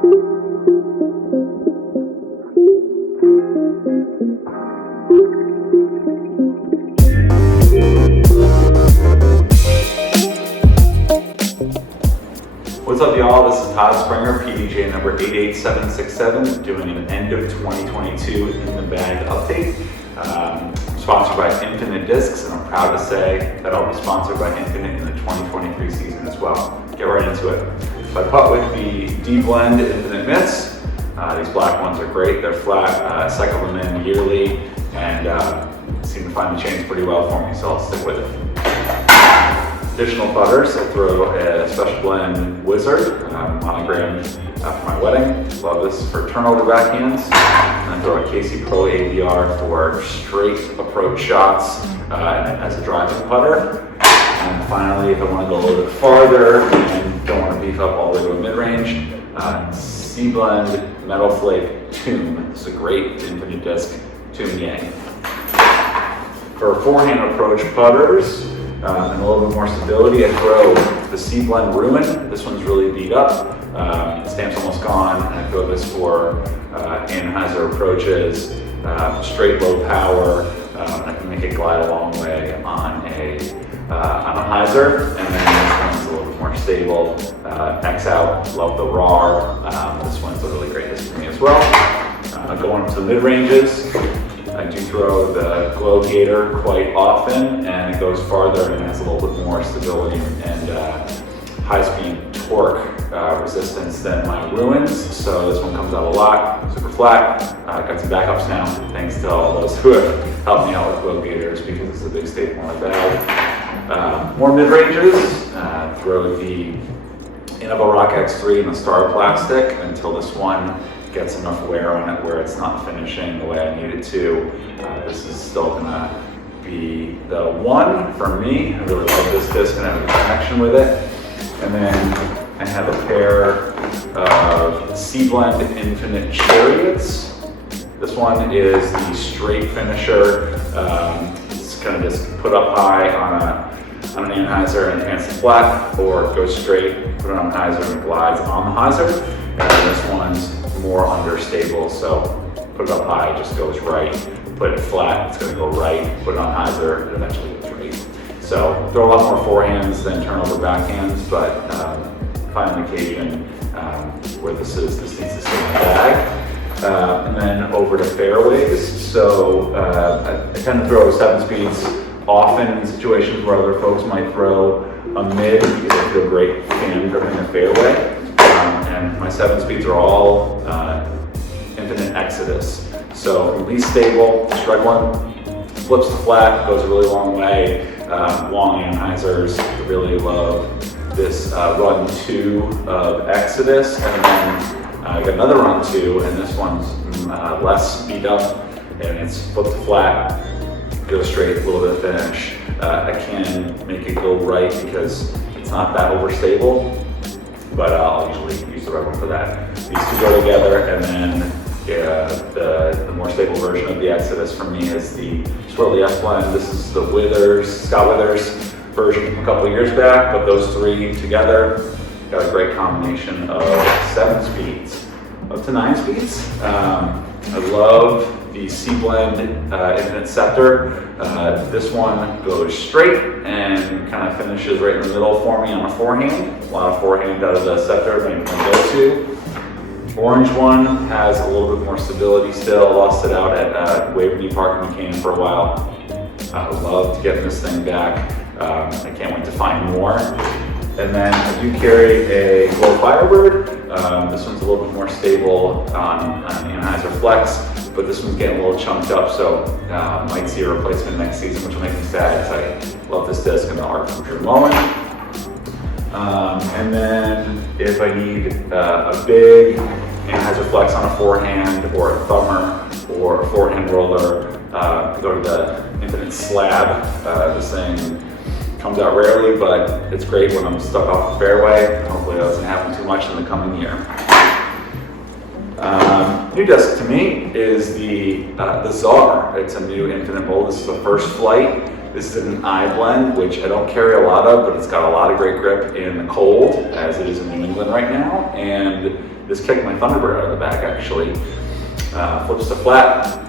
What's up, y'all? This is Todd Springer, PDGA number 88767, doing an end of 2022 in the bag update. Sponsored by Infinite Discs, and I'm proud to say that I'll be sponsored by Infinite in the 2023 season as well. Get right into it. So I putt with the D-Blend Infinite Mitts. These black ones are great. They're flat. I cycle them in yearly, and seem to find the chains pretty well for me, so I'll stick with it. Additional putters, I throw a Special Blend Wizard, monogrammed after my wedding. Love this for turnover backhands. And I throw a Casey Pro AVR for straight approach shots as a driving putter. And finally, if I want to go a little bit farther and don't want to beef up all the way to a mid-range, C-Blend Metal Flake Tomb. This is a great infinite disc Tomb Yang. For forehand approach putters, and a little bit more stability, I throw the C-Blend Ruin. This one's really beat up. The stamp's almost gone, and I throw this for Anheuser approaches, straight low power. I can make it glide a long way on a hyzer, and then this one's a little bit more stable. X out, love the RAR. This one's a really great disc for me as well. Going up to the mid ranges, I do throw the Glow Gator quite often, and it goes farther and has a little bit more stability and high-speed torque resistance than my Ruins. So this one comes out a lot, super flat. Got some backups now, thanks to all those who have helped me out with Glow Gators because it's a big staple in my bag. More mid-ranges, throw the Innova Rock X3 in the Star Plastic until this one gets enough wear on it where it's not finishing the way I need it to. This is still gonna be the one for me. I really love this disc and I have a connection with it. And then I have a pair of C-Blend Infinite Chariots. This one is the straight finisher. It's kind of just put up high on an Anheuser and advance to flat, or go straight, put it on an Hyzer and it glides on the Hyzer. And this one's more understable, so put it up high, it just goes right. Put it flat, it's gonna go right. Put it on hyzer, it eventually goes right. So throw a lot more forehands than turnover backhands, but find an occasion where this needs to stay in the bag. And then over to fairways. So I tend to throw 7 speeds often in situations where other folks might throw a mid because I feel great fan gripping a fairway. And my 7 speeds are all Infinite Exodus. So from least stable, strike one, flips to flat, goes a really long way. Long Anheisers, really love this run 2 of Exodus. And then I got another run 2, and this one's less speed up, and it's flip to flat, go straight, a little bit of finish. I can make it go right because it's not that overstable, but I'll usually use the red one for that. These two go together, and then the more stable version of the Exodus for me is the Swirly S-Blend. This is the Scott Withers version from a couple of years back, but those 3 together got a great combination of 7 speeds up to 9 speeds. I love the C-Blend Infinite Scepter. This one goes straight and kind of finishes right in the middle for me on a forehand. A lot of forehand out of the Scepter, maybe my go-to. Orange one has a little bit more stability still. Lost it out at Waverly Park in McCain for a while. I love getting this thing back. I can't wait to find more. And then I do carry a Glow Firebird. This one's a little bit more stable on Anheuser Flex, but this one's getting a little chunked up, so might see a replacement next season, which will make me sad because I love this disc and the art from Drew Mullen. And then if I need a big Anheuser Flex on a forehand or a thumber or a forehand roller, go to the Infinite Slab. This thing comes out rarely, but it's great when I'm stuck off the fairway. Hopefully that doesn't happen too much in the coming year. New disc to me is the Czar. It's a new Infinite mold. This is the first flight. This is an I-blend, which I don't carry a lot of, but it's got a lot of great grip in the cold, as it is in New England right now. And This kicked my Thunderbird out of the bag actually. Flips to flat.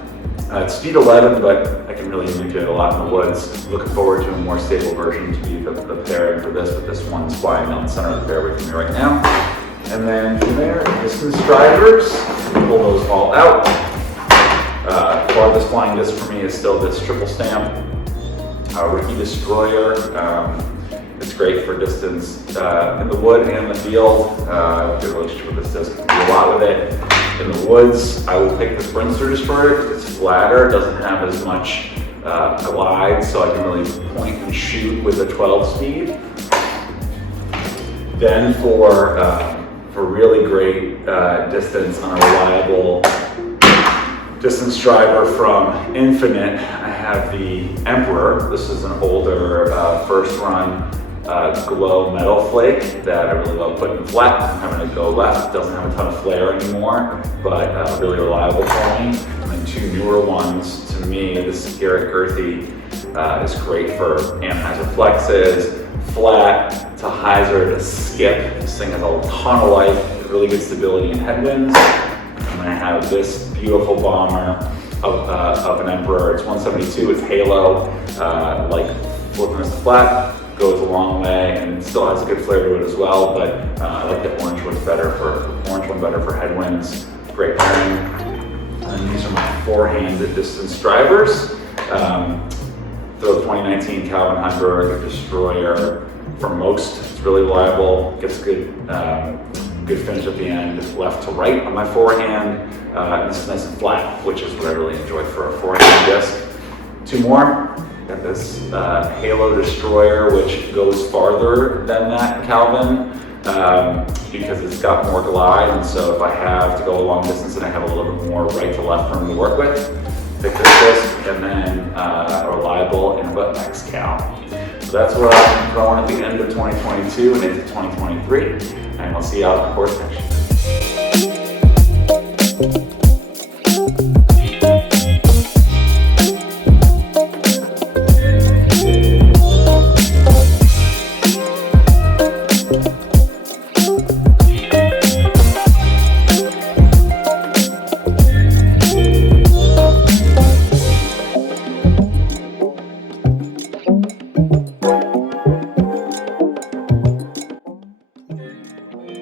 It's speed 11, but I can really manipulate a lot in the woods. Looking forward to a more stable version to be the pairing for this, but this one's flying down the center of the fairway for me right now. And then from there, distance drivers, pull those all out. Farthest flying disc for me is still this triple stamp Rookie Destroyer. It's great for distance in the wood and the field. Good relationship with this disc. Do a lot with it. In the woods, I will pick the Sprinter Destroyer because it's flatter, doesn't have as much glide, so I can really point and shoot with a 12 speed. Then for really great distance on a reliable distance driver from Infinite, I have the Emperor. This is an older first run glow metal flake that I really love putting flat. I'm having to go left, doesn't have a ton of flare anymore, but really reliable for me. And then two newer ones, to me, this Garrett Girthy is great for anhyzer flexes, flat to hyzer to skip. This thing has a ton of life, really good stability in headwinds. And then I have this beautiful bomber of an Emperor. It's 172, it's Halo, like flipping this to flat. Goes a long way and it still has a good flavor to it as well, but I like the orange one better for headwinds. Great pairing. And these are my forehand distance drivers. Throw the 2019 Calvin Heimberg Destroyer for most. It's really reliable, gets good finish at the end, left to right on my forehand. This is nice and flat, which is what I really enjoy for a forehand disc. Two more. Got this Halo Destroyer, which goes farther than that Calvin because it's got more glide, and so if I have to go a long distance and I have a little bit more right to left room to work with, pick this disc, and then reliable input max cal. So that's what I'm throwing at the end of 2022 and into 2023, and we'll see you out on the course next year.